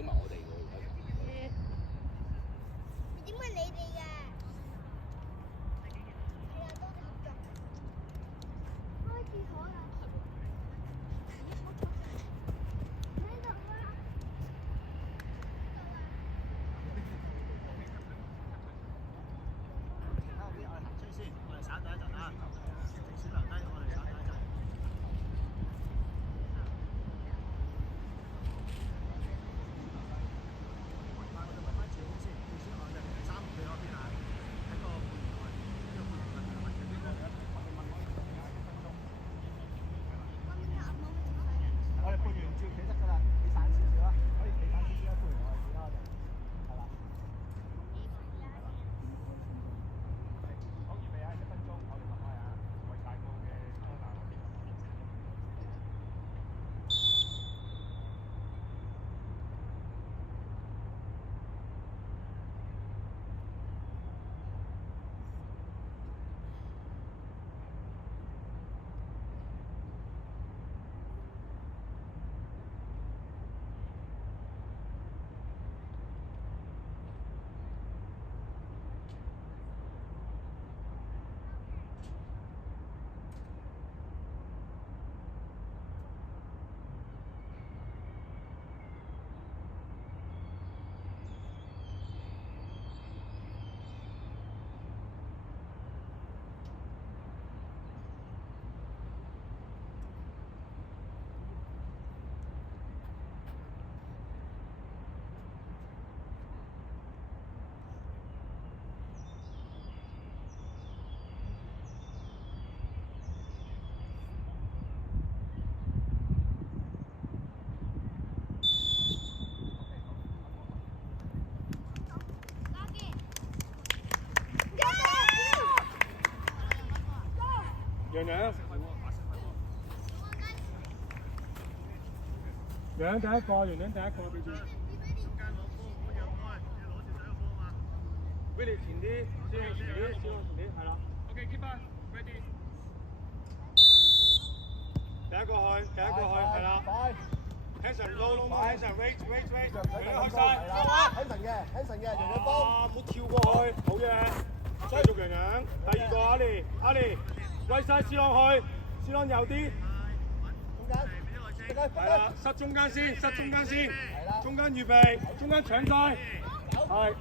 影埋我哋喎。點解你哋㗎？係啊，多啲合作。開始好啦。呢度啦。我哋行出先，我哋散隊一陣啊，正選留低，我哋散隊一陣。我哋半圓照企得㗎啦，企散少少啦，可以企散少少啦，半圓我哋企啦，我哋係啦。好預備啊！1分鐘，我哋默哀啊，為大埔嘅安娜我哋。洋洋，洋洋第一個，洋洋第一個，記住。Willie 前啲，前啲，係啦。OK keep on ready。第一個去，係啦。Hanson low Hanson wait，開晒。Hanson嘅，洋洋幫。唔好跳過去，好嘢。繼續洋洋，第二個阿里。喂晒C朗去，C朗右啲，係啦，塞中間先，中間預備，中間搶晒，係，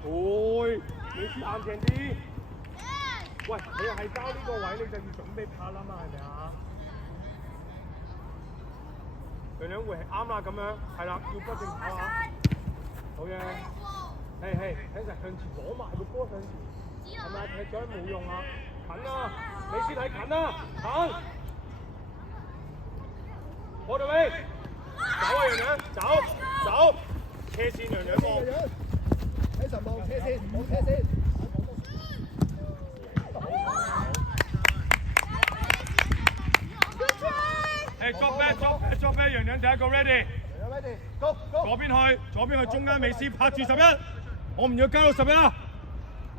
你先硬淨啲。喂，你係交呢個位，你就要準備拍啦嘛，係咪啊？洋洋會係啱啦，咁樣，係啦，要不正跑下，好嘢，睇實向前攞埋個波向前，係咪踢咗冇用啊？近啊！你先睇近啊！近！我哋喂，走啊洋洋，走！車線洋洋望。喺實望車線，冇車線。drop back，洋洋第一個 ready。洋洋 ready，go。左邊去，中間美斯拍住11，我唔要加到11啊！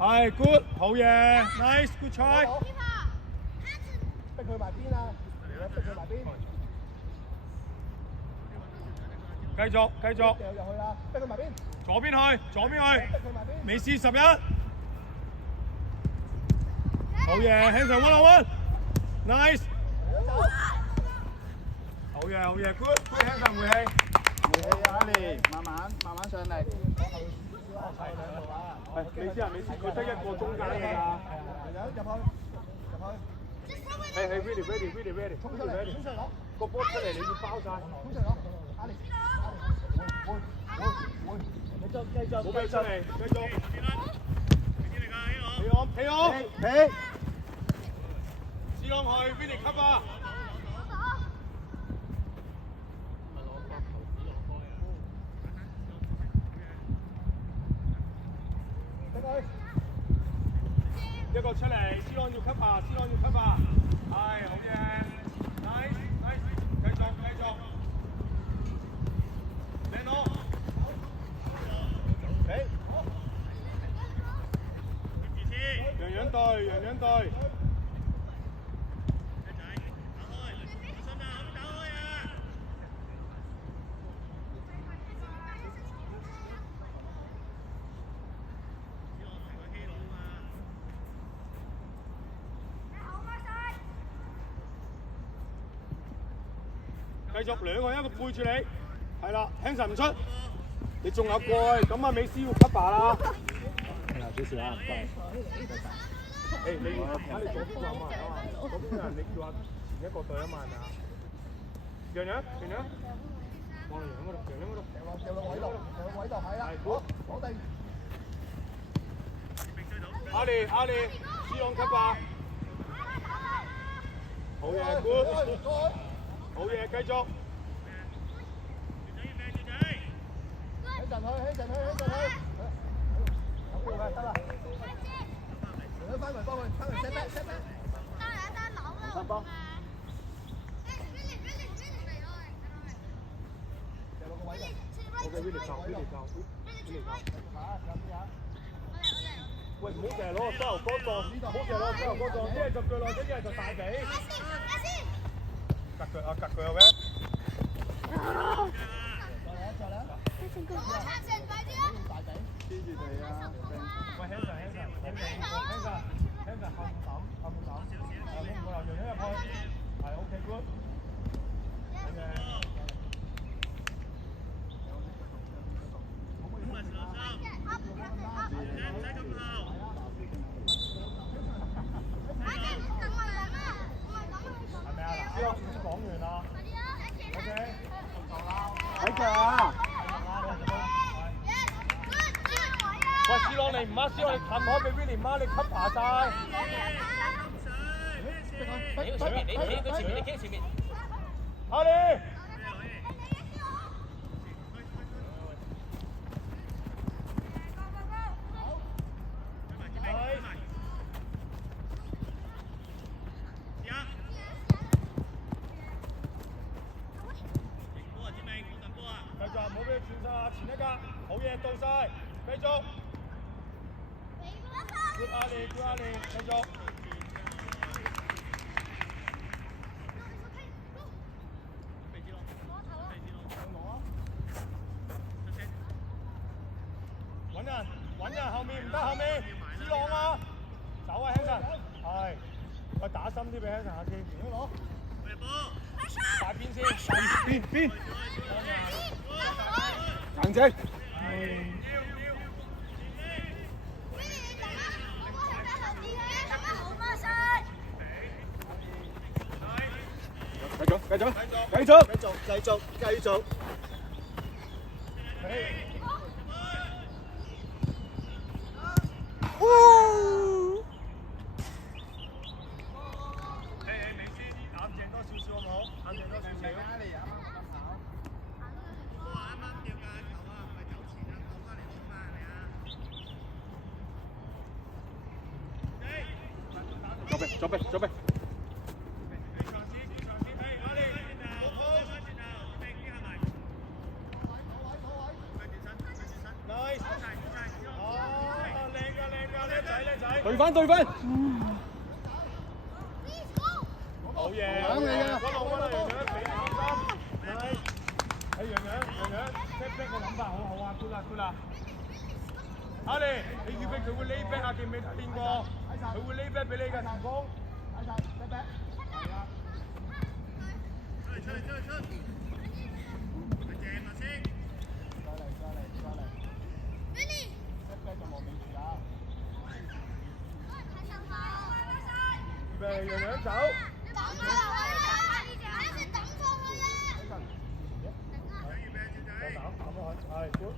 係 good， 好嘢 ，nice good try。逼佢埋邊啊！逼佢埋邊。繼續。掉入去啦！逼佢埋邊。左邊去。逼佢埋邊。美斯11。好嘢 ，Hanson one on one，nice。好嘢 ，good Hanson 回氣。Ali，慢慢上嚟。美斯佢得一個中間㗎咋。入去。係 ready，衝上嚟，個波出嚟你要包晒。衝上嚟攞 ，Ali，會，你繼續，冇俾出嚟，繼續。起我，C朗去 ，Vinny 吸啊！一個出嚟 ，C朗要吸啊！係，好嘢 ，nice，繼續，靚咯，洋洋隊，繼續兩個一個背住你，係啦，輕神唔出，你仲有過去，咁啊美斯要 cover 啦。係啊，少少啊，唔該。誒你喺你左邊有冇人啊嘛？左邊有人你叫下前一個隊啊嘛係咪啊？楊洋，望楊洋嗰度，楊洋嗰度，掉落位度，掉落位度係啦，好，攞定。阿連，C朗 cover，好嘢 ，good， 好嘢，繼續。起陣去，有機會得啦。翻嚟幫佢，set back。三波。OK，Willie 教。喂，唔好成日攞個膝頭哥撞，唔好成日攞個膝頭哥撞，一係就腳落地，一係就大髀。夾腳啊，夾腳有嘅。再嚟。黐住地啊！喂，輕神，後面抌，冇唔好留入去，係 OK，good， 好嘅。講完啦 ，OK， 睇腳啊！喂，C朗你唔啱，C朗你褪開俾 Willie 媽，你 cover 晒。阿你。前一格，好嘢，到晒，繼續。good 阿連，繼續。揾人，後面唔得，後面，C朗啊，走啊，輕神，係，喂，打深啲俾輕神下先，攞。大邊先，邊。硬正。繼續。美斯，冷靜多少好唔好？冷靜多少。左臂。Nice， 靚仔，對分。好嘢，響你嘅。溫啦，楊洋，俾啱心。Nice， 係楊洋 ，set 個諗法好啊 ，good 啦。阿利，你預備佢會 lay back 啊？見未睇過？佢會 lay back 俾你嘅前鋒。睇晒 set back。係啊。出嚟。再嚟。set back 就望尾住啊！預備，楊洋走。係 good。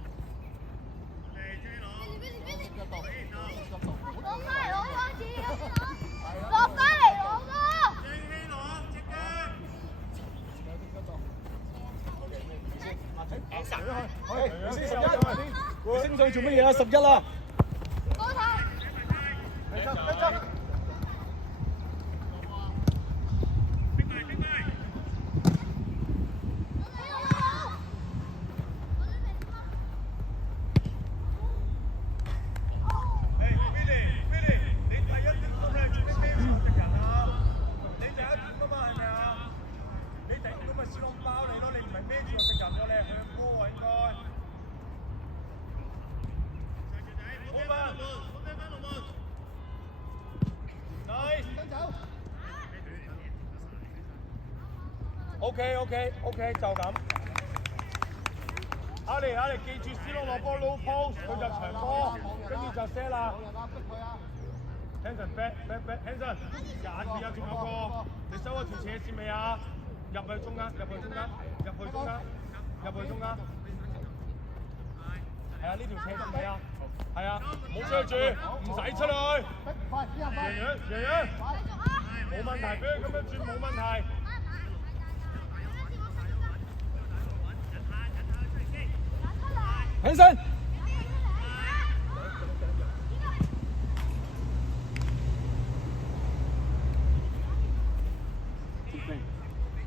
升上做乜嘢啊？11啦！ OK，就咁。阿嚟，記住 C 朗落波 low post， 佢就長波，跟住就 set 啦。Hanson back，Hanson， 眼邊啊仲有個，你收咗條斜線未啊？入去中間。係啊，呢條斜得未啊？係啊，唔好出去住，唔使出去。楊，冇問題，俾佢咁樣轉冇問題。Hanson。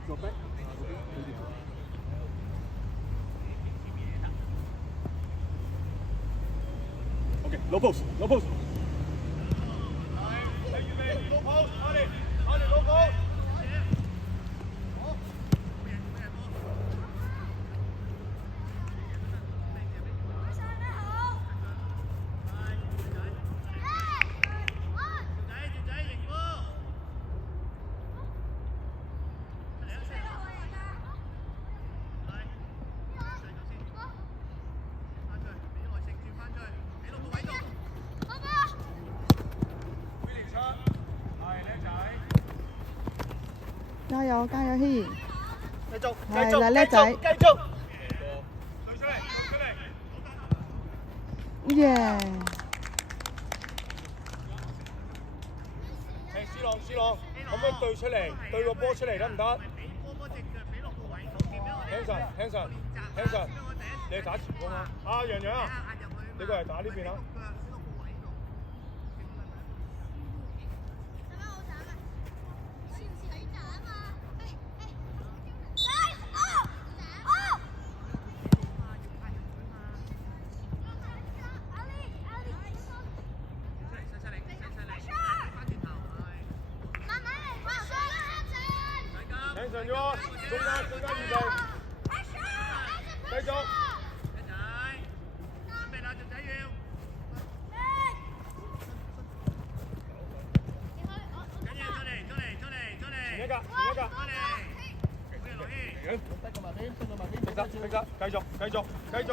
Drop back. Okay, low post. Low post, Ali, low post.加油，軒！繼續，係啦，叻仔！耶！C朗，可唔可以對出嚟，對個波出嚟得唔得 ？Hanson，你係打前鋒啊？啊，楊，你過嚟打呢邊啊？Hanson 咗，中間預備，繼續。前一格，繼續，第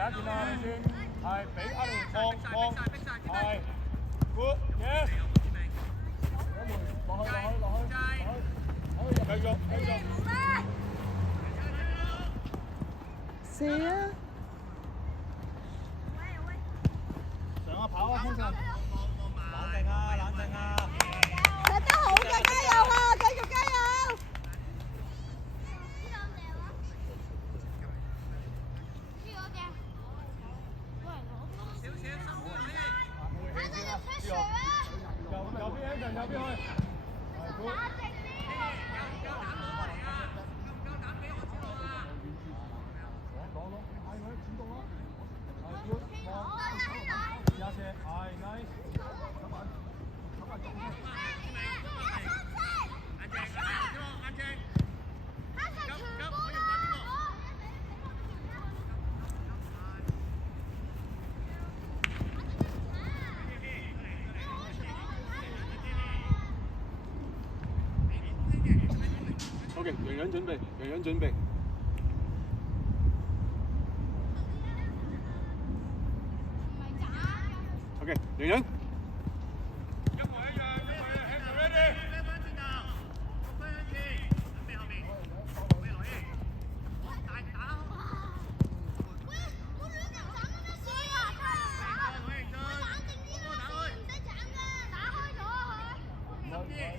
一件啦，你先，係俾阿龍放，係 good yes， 落去，繼續，射啊！上啊跑啊，Hanson，冷靜啊！踢得好嘅，加油啊！繼續加油！右邊 Hanson， 右邊去。OK， 楊準備。OK， 楊。一模一樣 ，Hanson ready。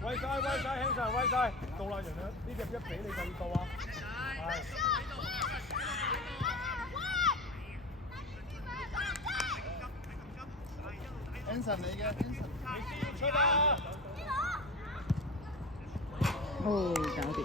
威晒 Hanson， 威晒，到啦楊，呢隻一俾你就要到啊！係。Hanson 嚟嘅 ，Hanson， 你先要出啊！哦，搞掂。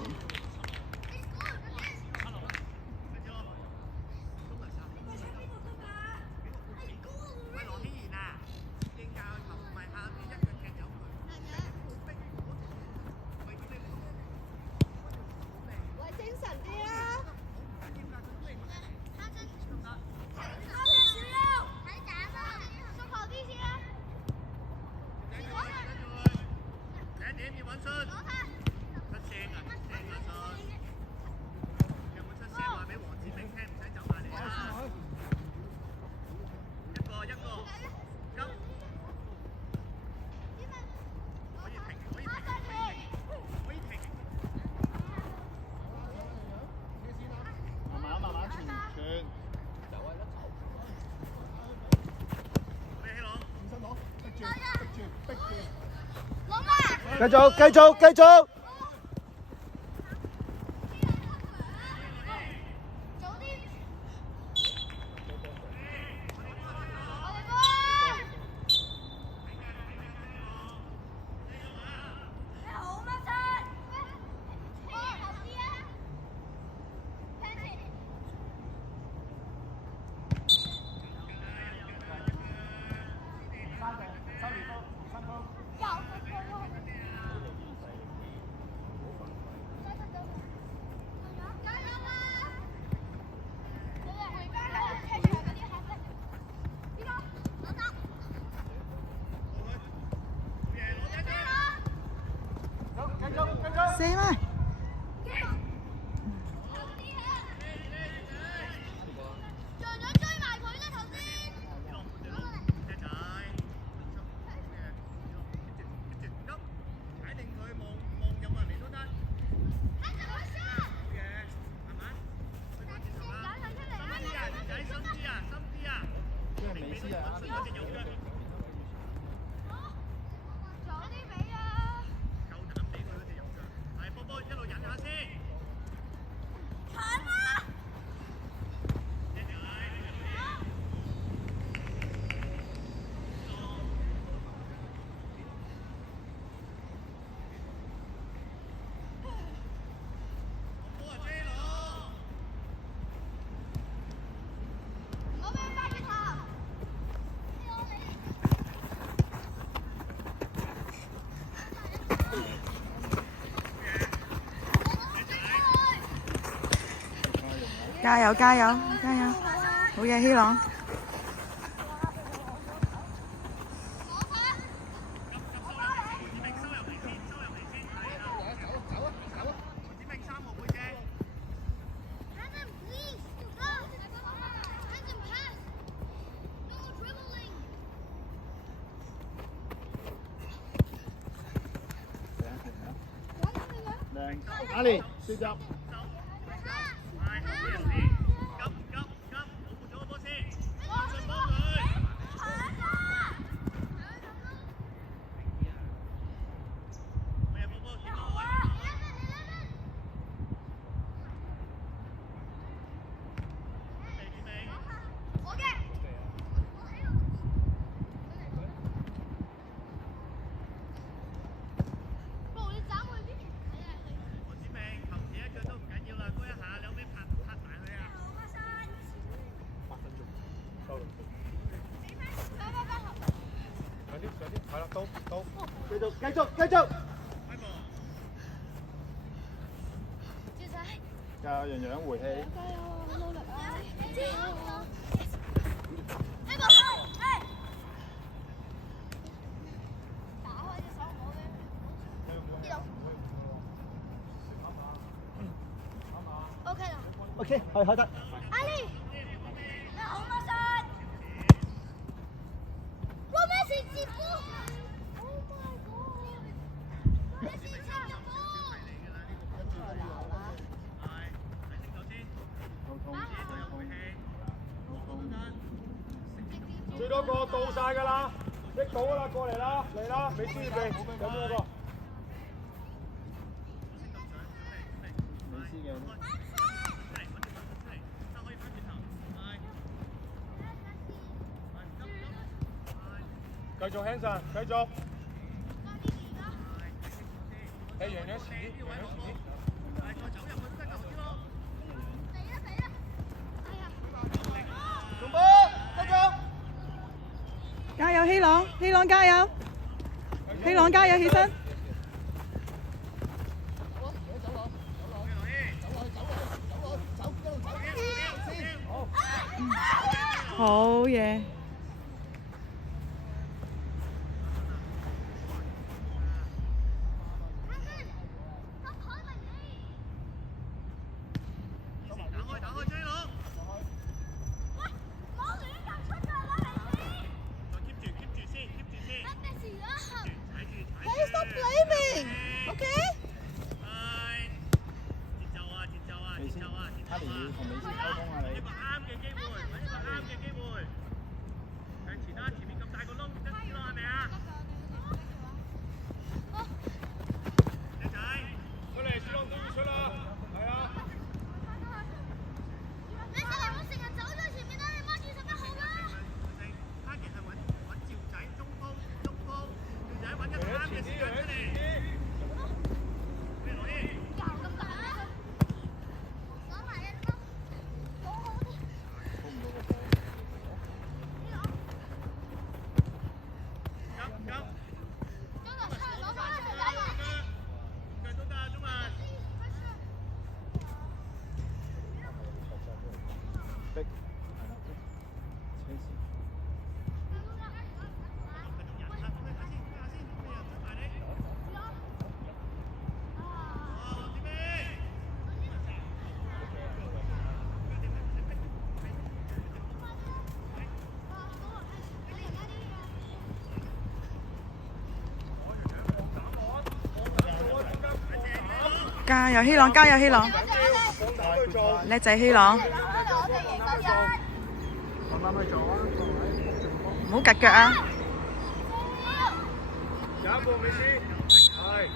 繼續繼續繼續。射咩？加油加油加油！好嘢，希朗！阿蓮輸咗。係啦，到繼續繼續繼續。加油，洋洋回氣。OK， 開得。阿麗，你好乜晒？我咩事接波 ？Oh my god！ 咩事接波？最多個到晒㗎啦，拎到㗎啦，過嚟啦，嚟啦，美斯預備，有冇個？繼續 Hanson， 繼續。誒，洋洋遲啲，洋洋遲啲。仲波，繼續。加油，希朗！希朗加油！希朗加油，起身！好嘢！阿蓮要同美斯溝通啊你。一個啱嘅機會，揾一個啱嘅機會。向前啦，前面咁大個窿，唔得止咯，係咪啊？加油，希朗加油，希朗，放膽去做，叻仔希朗，慢慢去做啊，唔好趌腳啊！有一步美斯，係。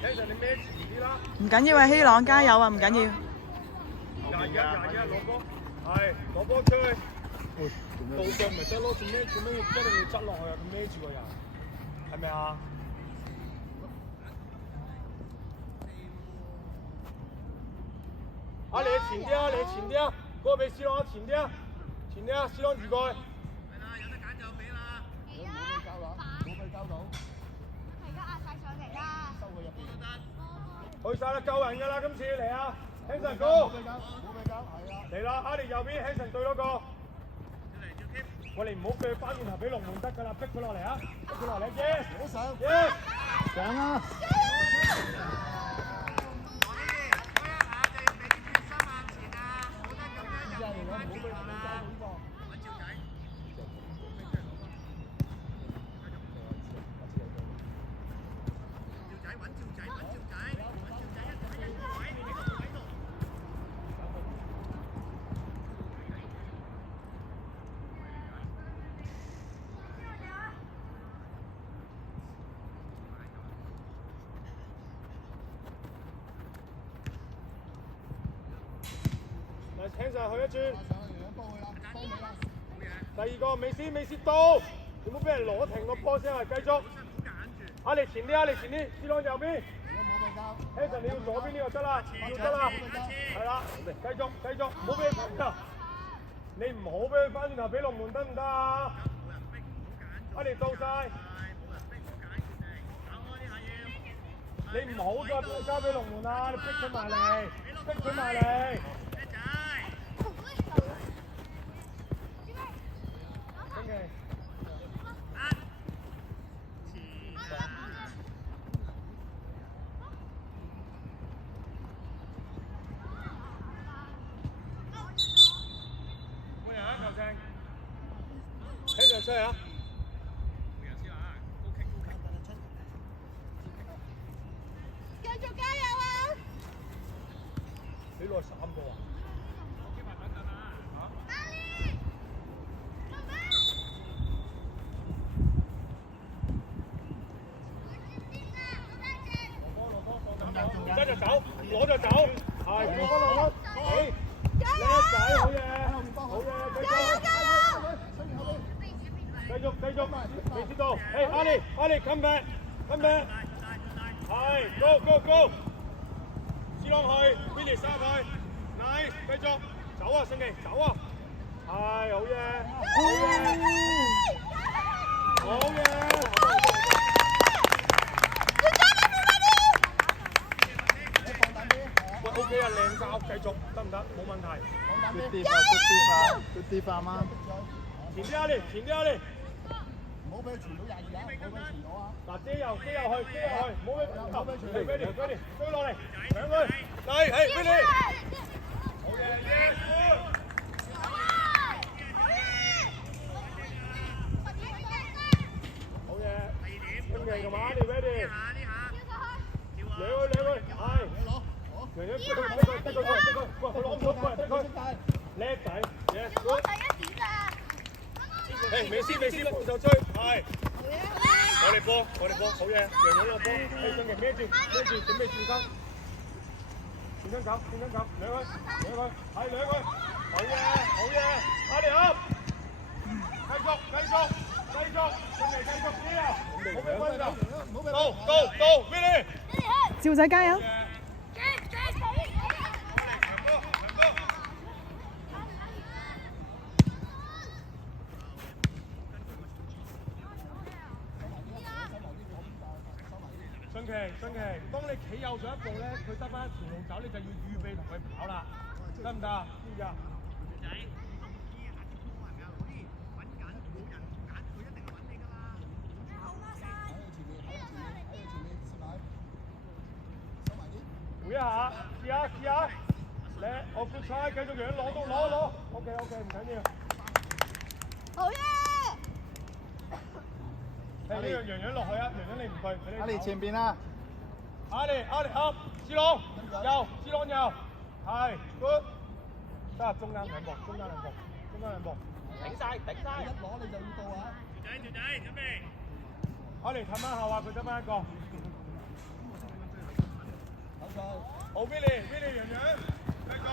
聽陣你孭前啲啦，唔緊要啊，希朗加油啊，唔緊要。廿一攞波，係攞波出去。倒腳咪得咯，做咩一定要執落去啊？佢孭住個人，係咪啊？啊，你前啲啊，你前啲啊，嗰個俾 C 朗前啲啊，前啲啊 ，C 朗移過去。係啦，有得揀就俾啦。冇俾交到，而家壓晒上嚟啦！收佢入邊。去晒啦，救人㗎啦，今次嚟啊 ，Hanson 哥，冇俾交，係啊。嚟啦，阿連右邊 Hanson 對嗰個。我哋唔好俾佢翻轉頭俾龍門得㗎啦，逼佢落嚟啊！逼佢落嚟啫！好上， Yes！ 上啊！請上去一轉。第二個美斯到，你唔好俾人攞停個波先啊！繼續。阿力前啲，阿力前啲 ，C 朗右邊。Hanson 你要左邊呢個得啦，要得啦，係啦，繼續，唔好俾佢停啊！你唔好俾佢翻轉頭俾龍門得唔得啊？阿力到晒。你唔好再交俾龍門啊！你逼佢埋嚟，逼佢埋嚟。Hanson 出嚟啊！繼續加油啊！你攞3個啊？就走，唔攞就走，係落波，起，叻仔，好嘢，繼續，未知道，阿力 come back，係 go， C 朗去 ，Billy 殺佢 ，nice， 繼續，走啊，勝利，走啊，係好嘢，好嘢。OK 啊，靚交，繼續得唔得？冇問題。good defense 啊！前啲阿力，唔好俾佢傳到22啊！唔好俾佢傳到啊！嗱，遮右去，唔好俾佢傳。Billy，追落嚟，搶佢，係，Billy。好嘢 ，yes。好嘢，跟住同埋阿力 ready。兩佢，係。得佢，攞咗過嚟，得佢，叻仔 ，yes good。誒，美斯幫手追，係。我哋波，好嘢，贏咗個波，誒，進嚟孭住，準備轉身走，兩佢，係兩佢，好嘢，阿力up，繼續，進嚟繼續啲啊，冇俾分㗎，到 ，Billy，趙仔加油！順奇，當你企右上一步咧，佢得翻一條路走，你就要預備同佢跑啦，得唔得？知唔知啊？回一下，試下，嚟，我決賽繼續樣攞，OK，唔緊要。好嘢！係呢個洋洋落去啊！洋洋你唔對，俾你。阿你前邊啊！阿力up，志龍右，志龍右，係 good， 得中間兩步，中間兩步，中間兩步，頂晒！一攞你就要到啊！條仔準備。阿力睇翻後啊，佢得翻一個。好 Billy 洋洋，繼續。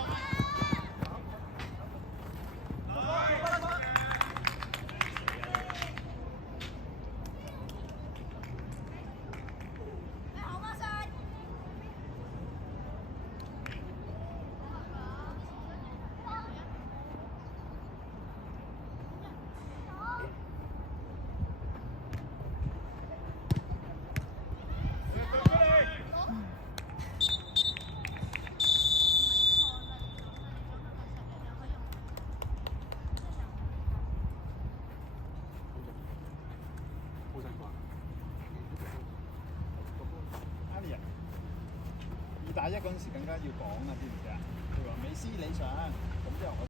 2打1嗰陣時更加要講啊，知唔知啊？譬如話美斯理想，咁之後我。